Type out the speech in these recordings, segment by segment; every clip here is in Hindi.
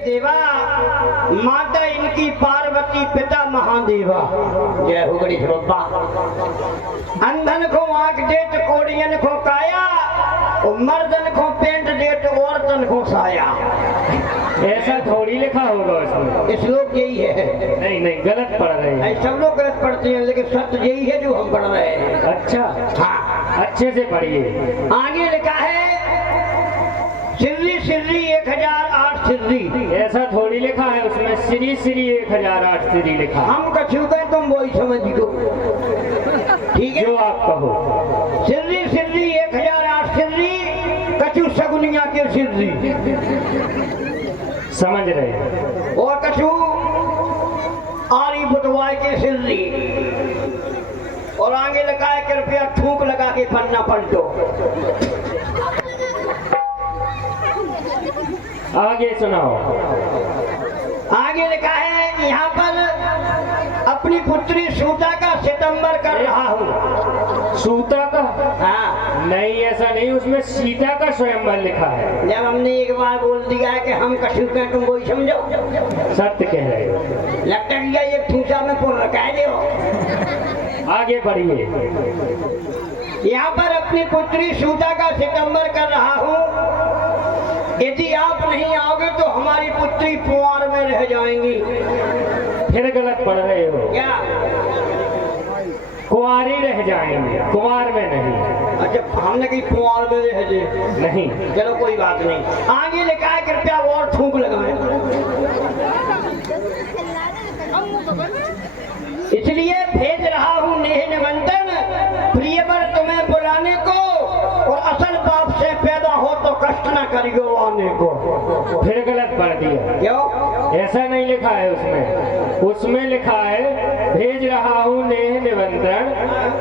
देवा माता इनकी पार्वती पिता महादेवा। जय हो गणेश बप्पा। अंधन को आंख देत कोड़ियन को काया और मर्दन को पेंट देत औरतन को साया। ऐसा थोड़ी लिखा होगा उसमें। श्लोक यही है। नहीं नहीं गलत पढ़ रहे हैं। सब लोग गलत पढ़ते हैं लेकिन सत्य यही है जो हम पढ़ रहे हैं। अच्छा हाँ अच्छे से पढ़िए। आगे लिखा है सिर्री सिर्री 1008 सिर्री। ऐसा थोड़ी लिखा है उसमें। श्री श्री 1008 श्री लिखा। हम कछु गए तुम वही समझ लो। ठीक है जो आप कहो। सिर्री सिर्री 1008 सिर्री कछु सगुनिया के सिर्री समझ रहे हैं। और कछु आरी बुटवाए के सिर्री। और आगे लगा है कृपया थूक लगा के पन्ना पलटो। आगे सुनाओ। आगे लिखा है यहाँ पर अपनी पुत्री सूता का सितंबर कर रहा हूँ। सूता का? हाँ नहीं ऐसा नहीं, उसमें सीता का स्वयंवर लिखा है। जब हमने एक बार बोल दिया है कि हम कछु के तुम वही समझो। सत्य कह रहे हो। लगता है ये ठूसा में पुर रखा दो। आगे बढ़िए। यहाँ पर अपनी पुत्री सूता का सितंबर कर रहा हूँ। यदि आप नहीं आओगे तो हमारी पुत्री कुंवार में रह जाएंगी। फिर गलत पढ़ रहे हो। क्या? कुंवारी रह जाएंगे, कुंवार में नहीं। अच्छा हमने कहीं कुंवार में रह जाए नहीं। चलो कोई बात नहीं। आगे लिखा है कृपया और थूक लगाएं। इसलिए भेज रहा हूँ नेह निमंत्रण प्रियवर तुम्हें बुलाने को। और असल बाप से पैदा हो तो कष्ट न करियो आने को। फिर गलत पढ़ दिया। क्यों? ऐसा नहीं लिखा है उसमें। उसमें लिखा है भेज रहा हूँ नेह निमंत्रण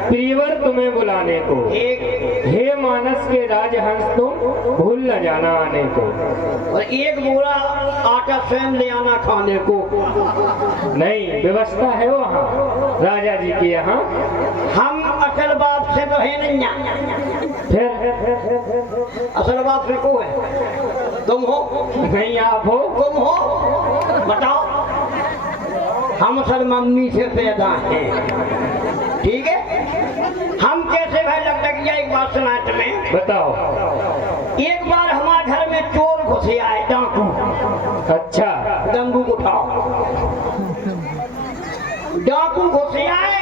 प्रियवर तुम्हें बुलाने को। हे मानस के राजहंस तुम भूल न जाना आने को। और एक बोरा आटा स्वयं ले आना खाने को। नहीं व्यवस्था है वहाँ राजा जी के यहाँ। हम असल बाप से तो है नहीं। फिर असल बाप से को है? तुम हो? नहीं आप हो। तुम हो? बताओ। हम असल मम्मी से पैदा हैं। ठीक है। हम कैसे भाई लगता कि एक बात सुना तुम्हें। बताओ। एक बार हमारे घर में चोर घुसे आए डाकू। अच्छा दंगू उठाओ। डाकू घुसे आए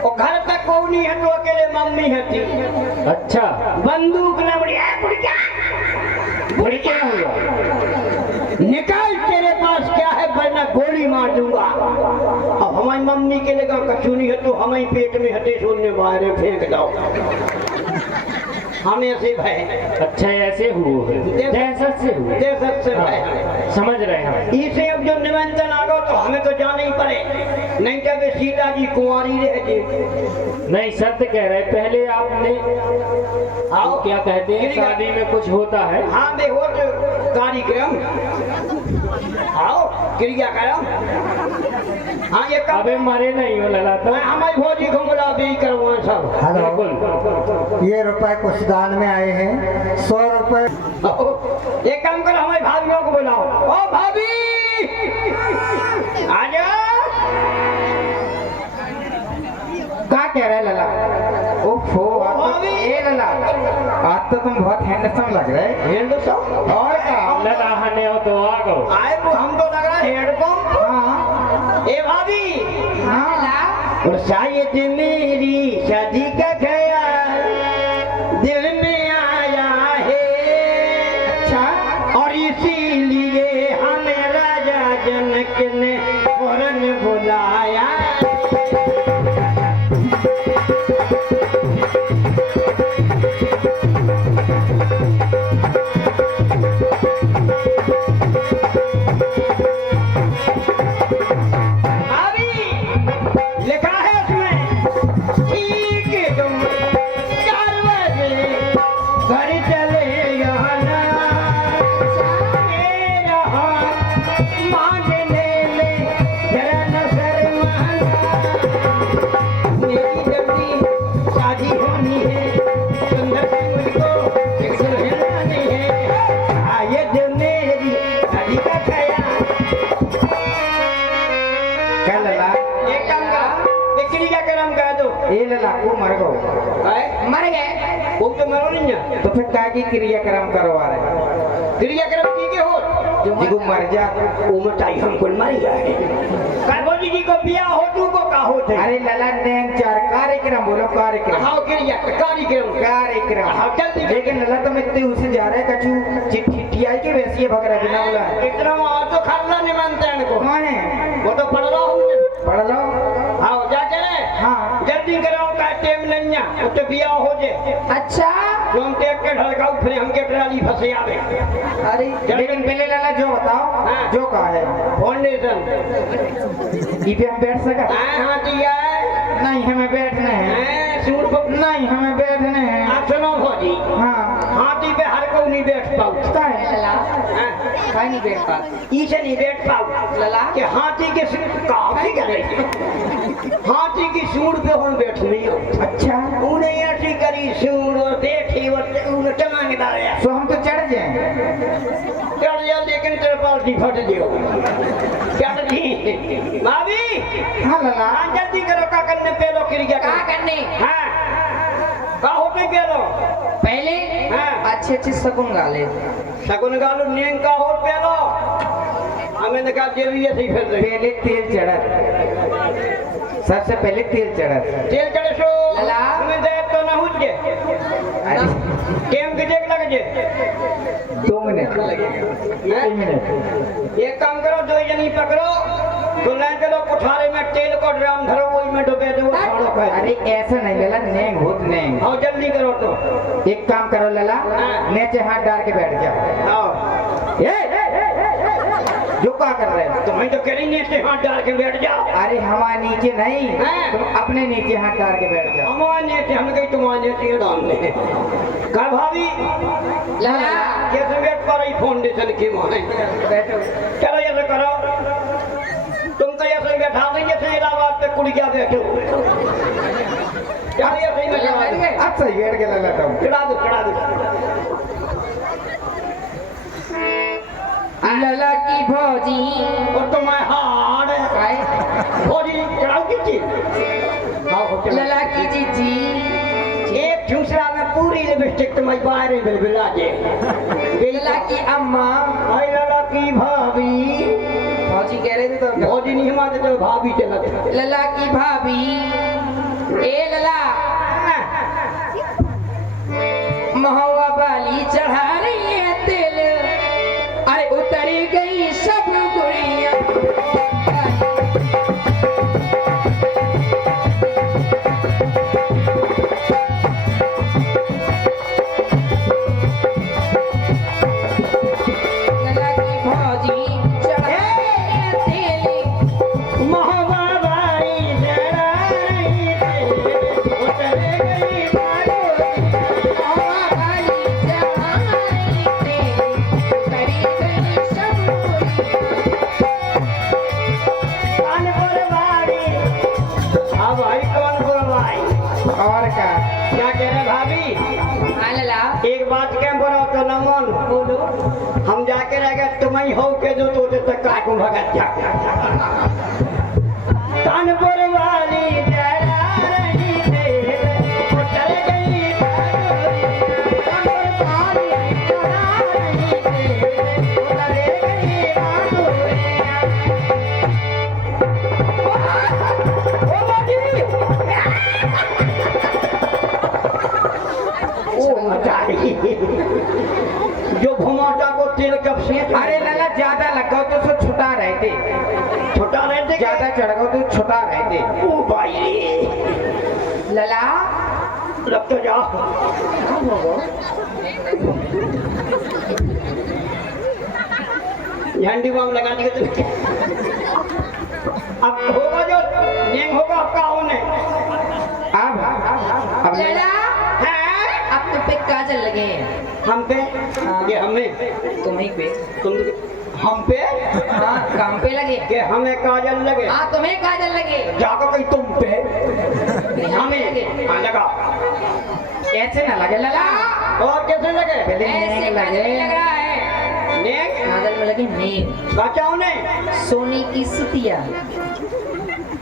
और घर तक कोई नहीं है तो अकेले मम्मी है थी। अच्छा बंदूक ने बुढ़िया हुआ। निकाल तेरे पास क्या है वरना गोली मार दूंगा। अब हमारी मम्मी के लगा कछु नहीं है तो हमारी पेट में हटे सोने बाहर फेंक दो। हम ऐसे भय। अच्छा ऐसे हुए दहशत से हुए। दहशत से भय। समझ रहे हैं। इसे अब जो निमंत्रण आ गया तो हमें तो जाना ही पड़े। नहीं जब सीता जी कुंवारी रह गई। नहीं सत्य कह रहे। पहले आपने आओ क्या कहते हैं शादी में कुछ होता है। हाँ देखो तो कार्यक्रम। आओ क्रियाक्रम। हाँ ये अबे मरे नहीं हो लगा तो हमारी भोजी को गुलाबी करवा सब। हेलो ये रुपए कुछ दान में आए हैं 100 रुपए। एक काम करो हमारी भाभियों को बुलाओ। ओ भाभी आजा। क्या कह रहे लला? ओफो भाभी। ए लला आज तो तुम बहुत हैंडसम लग रहे। हैंडसम और क्या? लगा हने हो तो आ गो। आए तो हम तो लग रहा है हेडपंप। हाँ ए भाभी। हाँ और शायद मेरी शादी का ख्याल दिल में आया है। अच्छा और इसीलिए हमें राजा जनक ने फौरन बुलाया। लिखा है उसमें ठीक है तुम 4 बजे घर चले आना। मांग ले ले जरा न शर्माना। मेरी जल्दी शादी होनी है सुंदर से मुझको एक सुलझानी है। आये जो मेरी शादी का ए लला को मर गो है मर गए वो तो मरो नहीं है तो फिर का की क्रियाक्रम करवा रहे क्रियाक्रम की के हो जिगो मर जा वो मचाई हमको मर जाए काबोजी जी को बिया हो तू को का होते अरे लला ने चार कार्यक्रम बोलो कार्यक्रम हां कार्यक्रम कार्यक्रम जल्दी लेकिन लला तो मैं उसे जा रहा है कछु चिट्ठी आई के वैसी है भगरा बिना बोला इतना वहां तो खाना निमंत्रण को कौन है वो तो पढ़ रहा हूं पढ़ लो हाँ जा चले हाँ जल्दी कराओ का टाइम नहीं है तो बिया हो जाए अच्छा जो हम देख के ढलकाऊ फिर हमके ट्राली फंसे आवे अरे लेकिन पहले लाला जो बताओ हाँ। जो कहा है फाउंडेशन ई पे हम बैठ सका हाँ दिया है नहीं हमें बैठना है सूर को नहीं हमें बैठना है आप सुनो भौजी हाँ हाथी पे हर को नहीं बैठ पाऊ पता है लला हाँ, काहे नहीं बैठ पा इसे नहीं बैठ पाऊ लला कि हाथी के काफी करे हाथी की सूर पे हम बैठनी हो अच्छा उन्हें ऐसी करी सूर और बैठी और उन्हें टमांग डाला तो हम तो चढ़ जाए चढ़ जा लेकिन तेरे पालती फट दियो चढ़ जी भाभी हाँ लला हाँ जल्दी करो का करने पेलो क्रिया क्या करने हाँ का होते पेलो पहले हाँ। अच्छे अच्छे सगुन गाले सगुन गालू नींद का हो पेलो हमें ने कहा देवी ऐसे ही फिर रही पहले तेल चढ़त सबसे पहले तेल चढ़त तेल चढ़े सो लला। हमें दे तो ना हुज के अरे टेम के देख लग जे 2 मिनट लगेगा 1 मिनट एक काम करो दो जनी पकड़ो तो ले चलो कोठारे में तेल को ड्राम धरो वही में डुबे दो छोड़ो कर अरे ऐसा नहीं लला नेंग होत नेंग आओ जल्दी करो तो एक काम करो लला हाँ। नीचे हाथ डाल के बैठ जाओ आओ जो क्या कर रहे हो तुम्हें तो कह रही नीचे हाथ डाल के बैठ जाओ अरे हमारे नीचे नहीं हाँ। तुम अपने नीचे हाथ डाल के बैठ जाओ हमारे नीचे हम कहीं तुम्हारे नीचे डाल दे का भाभी लला कैसे बैठ पा रही फाउंडेशन की माने बैठो चलो ऐसे करो तुम तो ऐसे बैठा देंगे जैसे इलाहाबाद पे कुड़िया बैठो चलो ऐसे ही लला बैठ गए अच्छा ही बैठ गया लला तुम चढ़ा दो लला की भौजी और तुम्हें हार्ड काहे भोजी चढ़ाओ की चीज हाँ हो चलो लला की जीजी एक ठूसरा में पूरी लिपस्टिक तुम्हारी बाहर ही बिलबिला जे लला की अम्मा भाई लला की भाभी भौजी कह रहे थे तो भौजी नहीं हमारे तो भाभी चलत लला की भाभी ए लला महुआ बाली चढ़ा रही है तेल अरे उतरी गई सब गुड़िया लला की भौजी चढ़ा रही है तेल महुआ बाई जड़ाई दे उतर गई बागोरी महुआ बाली चढ़ा रही है तेल उतरी गई सब गुड़िया कानपुर वाली हाँ भाई कानपुर भाई और क्या क्या कह रहे भाभी हाँ लला एक बात क्या बोलो तो न मन बोलो हम जाके रह गए तुम्हें हो के जो तो तक काकू भगत जा कानपुर वाली जरा रही तेल उतर गई बागोरी कानपुर वाली जरा रही तेल उतर गई बागोरी ओ मचाई जो भुमाटा को तेल कब से अरे लला ज्यादा लगाओ तो सो छुटा रहते छोटा रहते ज्यादा चढ़ गो तो छुटा रहते ओ भाई रे लला लग तो जाओ झंडी बम लगा दिए तुमने अब होगा जो नेंग होगा आपका होने अब लला लला हैं अब तुम पे काजल लगे हैं हम पे हाँ। ये हमें तुम्हीं पे तुम हम पे हाँ काम पे लगे कि हमें काजल लगे हाँ तुम्हें काजल लगे जाको कहीं तुम पे नहीं, हमें लगे हाँ लगा ऐसे ना लगे लला और कैसे लगे पहले ऐसे नेंग काजल लगे नहीं लग रहा है नेंग काजल में लगी नींद, बचाओ ने सोने की सुतिया।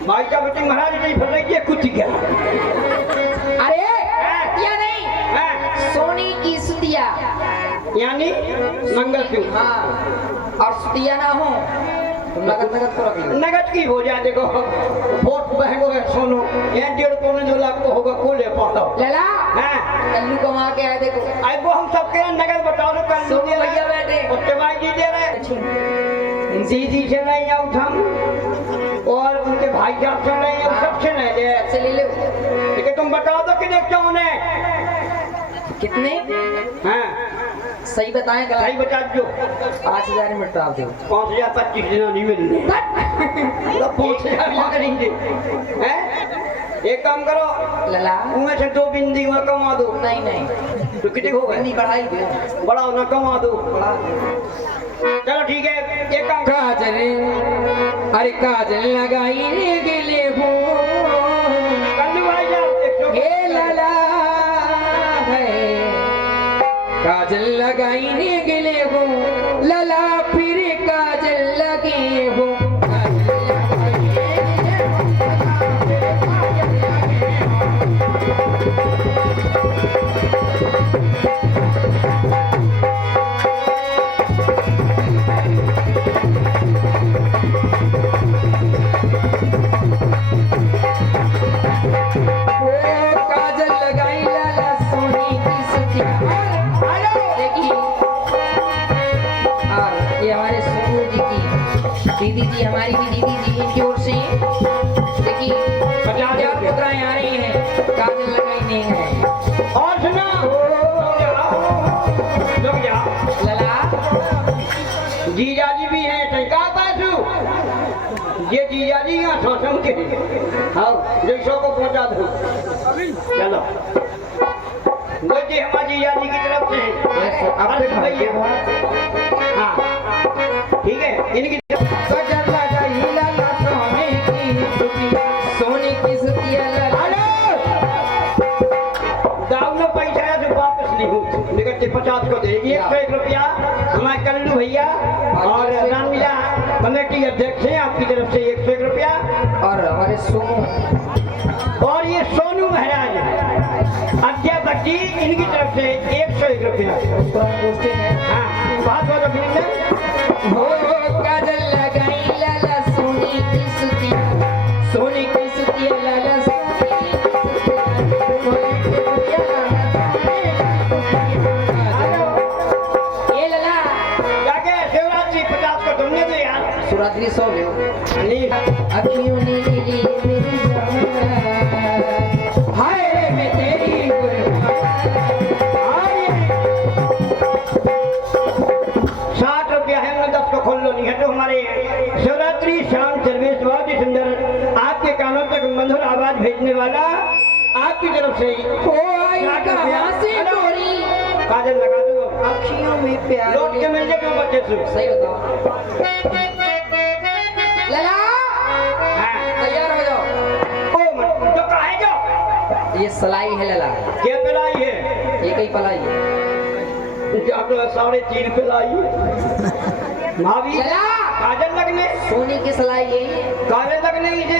भाई का बेटे महाराज नहीं फल रही है कुछ क्या अरे या नहीं, है सोने की सुतिया। यानी मंगलसूत्र हाँ, और सुतिया ना हो तो नगद नगद को रख लो। नगद की हो जाए देखो वोट बहगो है सोनो ये 1.5 पौने 2 लाख को होगा को ले पाओ लला हैं कल्लू कमा के आए देखो। आई वो हम सबके नगद बताओ तो कल सोनू भैया बैठे। उसके बाद जी दे रहे दीदी से नहीं आउट हम और उनके भाई साहब से नहीं आउट सबसे नहीं ले से ले लो। लेकिन तुम बताओ तो कितने क्यों ने कितने हैं सही बताएं गलत? सही बता दो 5000 में टाप दो। 5025 दिन नहीं मिलने तो 5000 मांग करेंगे हैं एक काम करो लला उनमें से 2 बिंदी में कमा दो नहीं नहीं तो कितने हो गए नहीं बढ़ाई दे बढ़ाओ ना कमा दो बढ़ा दे। चलो ठीक है एक काम करो काजल, अरे काजल लगाई गिले हो कल्लू भाई जाओ 100 हे लला है, काजल लगाई गिले हो लला फिर काजल लगे हो। काजल लगाई लाला सोनी की सुतिया। देखिए और ये हमारे सोनू जी की दीदी जी, हमारी भी दीदी जी इनकी ओर से देखिए 50 मुद्राएं आ रही हैं, काजल लगाई नहीं है। और सुनो रुक जाओ लला जीजा जी भी हैं टंका पासू ये जीजा जी यहाँ शोषण के हाँ जैसो को पहुंचा दो चलो वो जी हमारी जीजा जी की तरफ से आपके भैया हाँ ठीक है इनकी काजल लगाई लाला सोने की सुतिया। सोनी की सुतिया लला। दाव लो पैसा है तो वापस नहीं हो लेकिन 50 को दे 101 रुपया हमारे कल्लू भैया और रामलीला कमेटी अध्यक्ष हैं आपकी तरफ से 101 रुपया और हमारे सोनू और ये सोनू महाराज अध्यापक जी इनकी तरफ से 101 रुपया हाँ बहुत बहुत अभिनंदन हो काजल लगाई लाला सोनी की सुतिया, सोनी की सुतिया लाला सोनी की सुतिया लाला। ये लला जाके शिवरात्रि 50 को तुमने दे यार शिवरात्रि 100 ले नहीं अखियों ने ली मेरी जान, हाय मैं तेरी कुर्बान। 60 रुपया है मैं 10 को खोल लो नहीं है तो हमारे शिवरात्रि शाम सर्विस बहुत ही सुंदर आपके कानों तक मधुर आवाज भेजने वाला आपकी तरफ से ओ आई 60 रुपया। कहाँ से हेलो। गोरी, काजल लगा दो अखियों में प्यार लौट के मिल जाए क्यों बच्चे से सही बताओ लला हाँ। तैयार हो जाओ। ओ मत तो काहे जाओ ये सलाई है लला, क्या पिलाई है एक ही पलाई है। क्या तो 3.5 पिलाई है भाभी लला काजल लगने सोने की सलाई यही है। काजल लगने ही से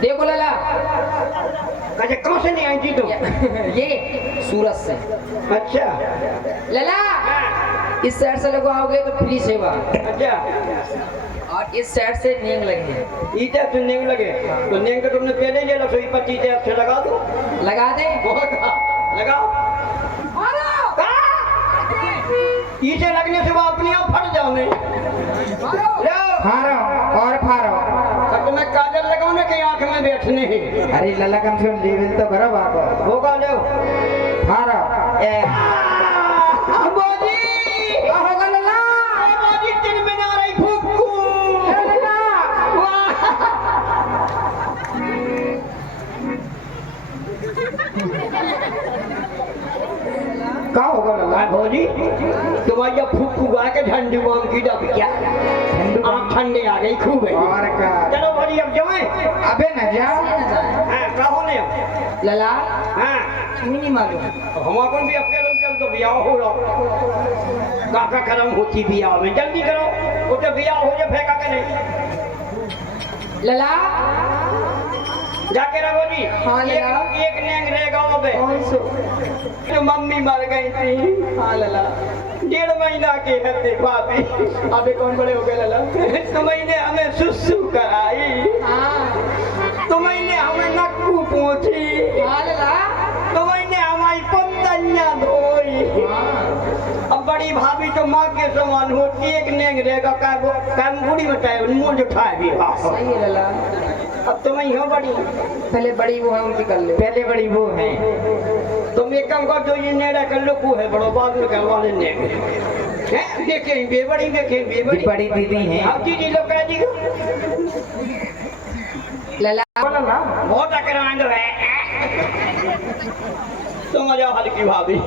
देखो लला कहे कौन से नहीं आई थी तुम ये सूरत से अच्छा लला इस साइड से लगवाओगे तो फ्री सेवा अच्छा और इस साइड से नींग लगेगी। ईटे से नींग लगे तो नींग को तुमने पहले ले लो 125 से लगा दो लगा दे बहुत लगाओ ईटे लगने से वो अपने आप फट जाओगे फारो और फारो। तो तुम्हें काजल लगाओ ना कि आंख में बैठने हैं अरे लला कम से कम लेवल तो करो बाबा। होगा लो फारो ए मोदी क्या होगा लला? मोदी दिन बना रही फुक्कू लला क्या होगा लला? भोजी तुम्हारी अब फुक्कू गा के झंडू बम की डब क्या आँख ठंडे आ गई खूब है और का चलो भोजी अब जाए अबे न जाओ। हाँ कहो ने लला हाँ तुम्हें नहीं मालूम हम अपन भी अपने लोग आजकल तो ब्याह हो रहा काका करम होती ब्याह में जल्दी करो वो तो ब्याह हो जाए फेंका करे लला जाके रहो जी हाँ, लला। एक नेंग रह गाँव में कौन सो तो मम्मी मर गई थी हाँ लला 1.5 महीना के हद भाभी अबे कौन बड़े हो गए लला तुमने हमें सुसु कराई हाँ तुमने हमें नक्कू पोछी हाँ लला तुमने हमारी पंतन्या धोई हाँ अब बड़ी भाभी तो माँ के समान होती एक नेंग रहेगा काम बूढ़ी बताए मुंह उठाए भी सही है लला अब तुम ही हो बड़ी पहले बड़ी वो है उनकी कर ले पहले बड़ी वो है तुम एक काम कर जो ये नेड़ा कर लो को है बड़ो बाद में करवा लेने हैं देखें बेबड़ी बड़ी दीदी हैं अब जी लोग कह दी लला बहुत अकरांग है तुम आ जाओ हल्की भाभी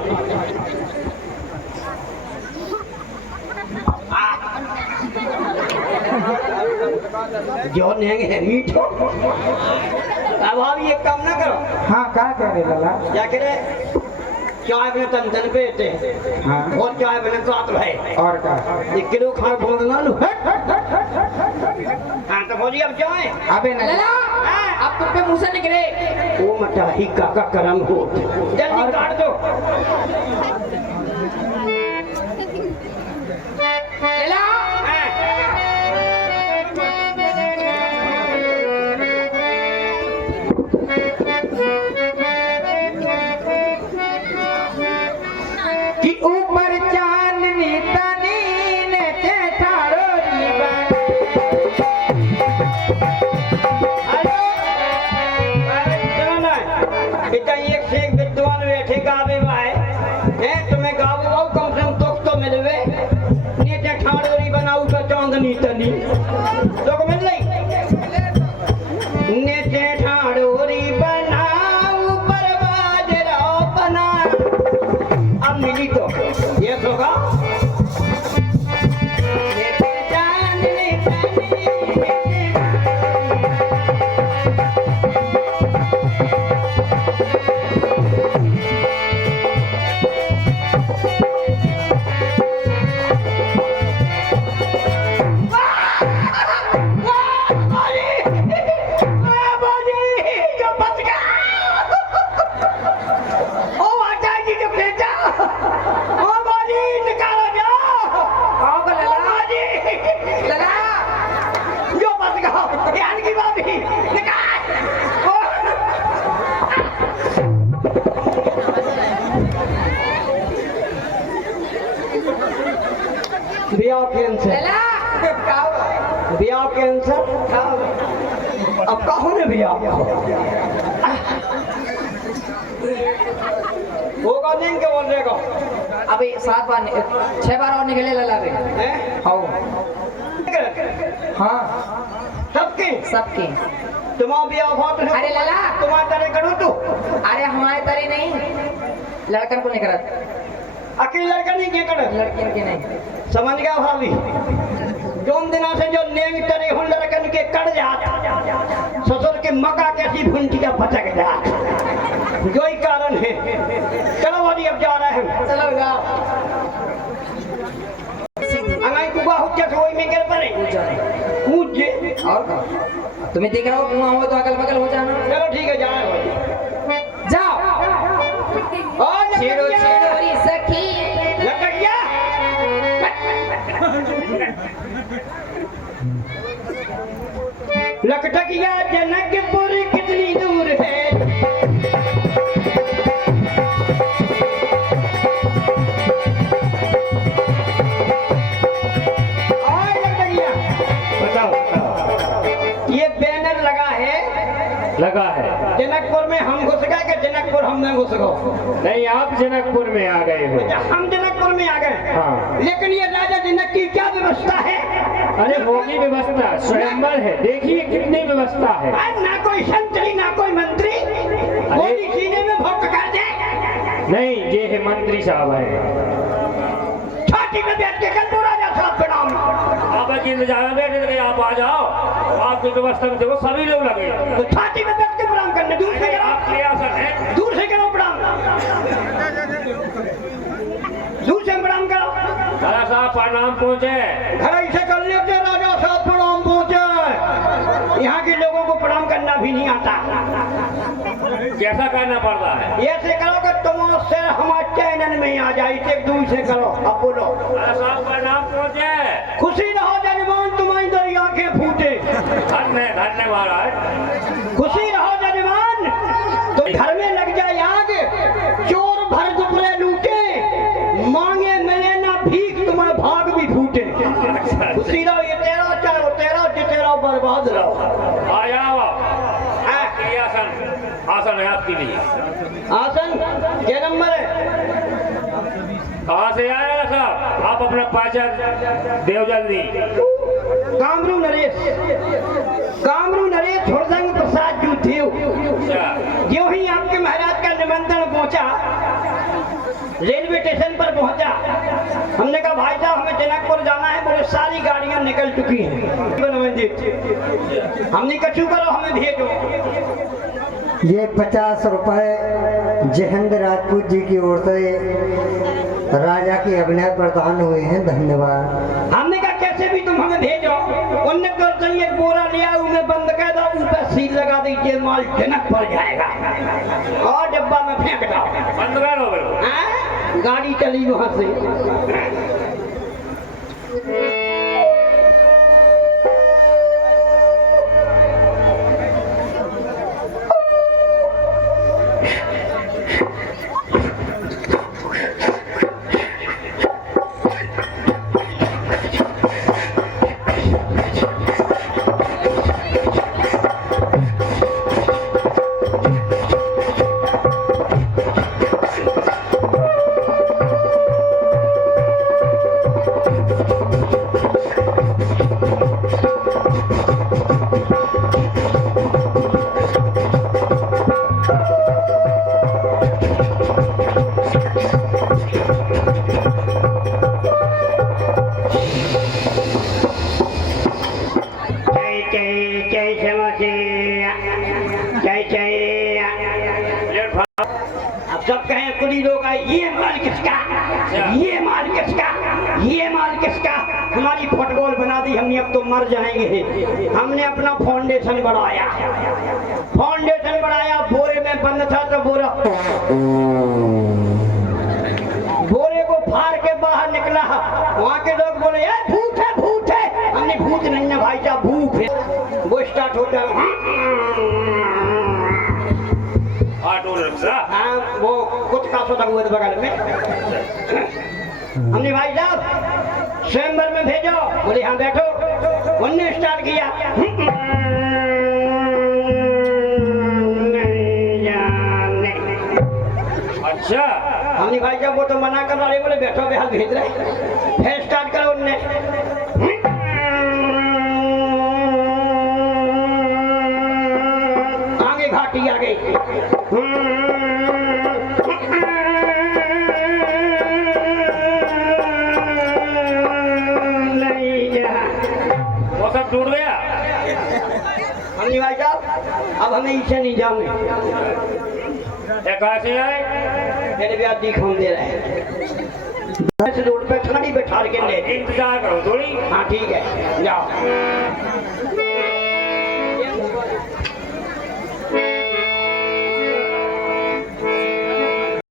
जो नेंग है मीठो अब भाभी एक काम ना करो हाँ क्या कह रहे लला क्या करे चाय बने तन तन पे थे हाँ और चाय बने साथ भाई और क्या 1 किलो खा भोग ना लो हाँ तो बोलिए अब जाए अबे नहीं लला अब तुम पे मुंह से निकले वो मटाही काका करम हो जल्दी काट दो लला हाँ। कि ऊपर चांदनी तनी ने ठाड़ो जीवन हेलो अरे सुनो ना बेटा एक से एक विद्वान बैठे गावे भाई हैं तुम्हें गावो गाओ कम से कम तो मिलवे नीचे ठाड़ोरी बनाऊ तो चांदनी तनी तो को मिल रही नीचे ठाड़ोरी बनाऊ पर बाजरा बना अब मिली तो ये होगा नीचे चांदनी तनी लला लला ब्याह कैंसर अब कहो ने ब्याह होगा नहीं क्या बोल रहेगा अभी 7 बार 6 बार और निकले लला बे हैं आओ हाँ सबके सबके तुम्हारा ब्याह बहुत अरे लला तुम्हारे तरह करो तू अरे हमारे तरह नहीं लड़कन को नहीं करत अकेले लड़का नहीं क्या कर लड़कियों के नहीं समझ गया भाभी जोन दिना से जो नेंग तरे हुन लड़कन के कट जात ससुर के मका कैसी भुंटिया भटक जात जो ही कारण है चलो भाभी अब जा रहे हैं चलो जाओ अंगाई कुआ हुज्जा से वही में गिर पड़े कूद जे और क्या तुम्हें दिख रहा हो कुआं हो तो अगल बगल हो जाना चलो ठीक है जाए भाभी जाओ और छेड़ो छेड़ो री सखी लटक गया लखटकिया जनकपुर कितनी दूर है और लखटकिया बताओ ये बैनर लगा है लगा है जनकपुर में हम घुस गए कि जनकपुर हम में घुस गए नहीं आप जनकपुर में आ गए हो हम जनकपुर में आ गए हाँ लेकिन ये राजा जनक की क्या व्यवस्था है अरे होगी व्यवस्था स्वयंवर है देखिए कितनी व्यवस्था है ना कोई संतरी ना कोई मंत्री गोली सीने में भोग कर दे नहीं ये है मंत्री साहब है छाती में बैठ के कल राजा साहब प्रणाम अब समय की इंतजार में बैठे थे, आप आ जाओ, आपकी व्यवस्था में देखो सभी लोग लगे। तो छाती में बैठ के प्रणाम करने, दूर से करो, आपके आसन है, दूर से करो प्रणाम, दूर से प्रणाम करो। राजा साहब प्रणाम पहुंचे। घर ऐसे कर लेते राजा साहब प्रणाम पहुंचे। यहाँ के लोगों को प्रणाम करना भी नहीं आता। कैसा करना पड़ता है? ऐसे करो कि तुम से हमारे चैनल में आ जाए, इसे दूर से करो। अब बोलो। राजा साहब प्रणाम पहुंचे। खुशी रहो जजमान, तुम्हारी दो आंखें फूटे। धन्य धन्य महाराज। खुशी रहो जजमान, तो घर में लग जाए आग, चोर भर दुपरे लूटे, मांगे मिले ना भीख, तुम्हारा भाग भी फूटे। खुशी रहो, ये तेरा चाहे तेरा, जितेरा बर्बाद रहो। आ जाओ, आपके आसन, आसन है आपके लिए। आसन क्या नंबर है? कहाँ से आए राजा साहब? आप अपना परिचय देव जल्दी। कामरू नरेश, कामरू नरेश हुरदंग प्रसाद जू देव। अच्छा, जो ही आपके महाराज का निमंत्रण पहुंचा, रेलवे स्टेशन पर पहुंचा, हमने कहा भाई साहब हमें जनकपुर जाना है। बोले सारी गाड़ियां निकल चुकी हैं। हमने कछु करो, हमें भेजो। ये 50 रुपए जयहिंद राजपूत जी की ओर से राजा की अभिनय प्रदान हुए हैं, धन्यवाद। हमने कहा कैसे भी तुम हमें भेजो। उनने कहा चलिए एक बोरा लिया, उन्हें बंद कर दो, ऊपर सील लगा दीजिए, माल जनक पर जाएगा और डब्बा में फेंक दो। बंद करो फिर। हाँ? गाड़ी चली वहां से। अब सब कहें कुली लोग आए, ये माल किसका, ये माल किसका, ये माल किसका। हमारी फुटबॉल बना दी हमने, अब तो मर जाएंगे। हमने अपना फाउंडेशन बढ़ाया, फाउंडेशन बढ़ाया, बोरे में बंद था तो बोरे को फाड़ के बाहर निकला। वहाँ के लोग बोले ए भूत है, भूत है। हमने भूत नहीं है भाई साहब, भूत है। वो स्टार्ट होता है, हाँ वो कुछ का सोता हुआ बगल में। हमने भाई साहब स्वयंवर में भेजो। बोले हाँ बैठो। उनने स्टार्ट किया, अच्छा, हमने भाई साहब वो तो मना कर रहे, बोले बैठो बेहाल भेज रहे। फिर स्टार्ट करो उनने, आगे घाटी आ गई। वो सब टूट गया। हमने भाई साहब अब हमें इसे नहीं जाने। कहाँ से आए? मेरे ब्याह दिखाऊं दे रहे हैं, रोड पे खड़ी बैठा के ले। इंतजार करो थोड़ी। हाँ ठीक है, जाओ।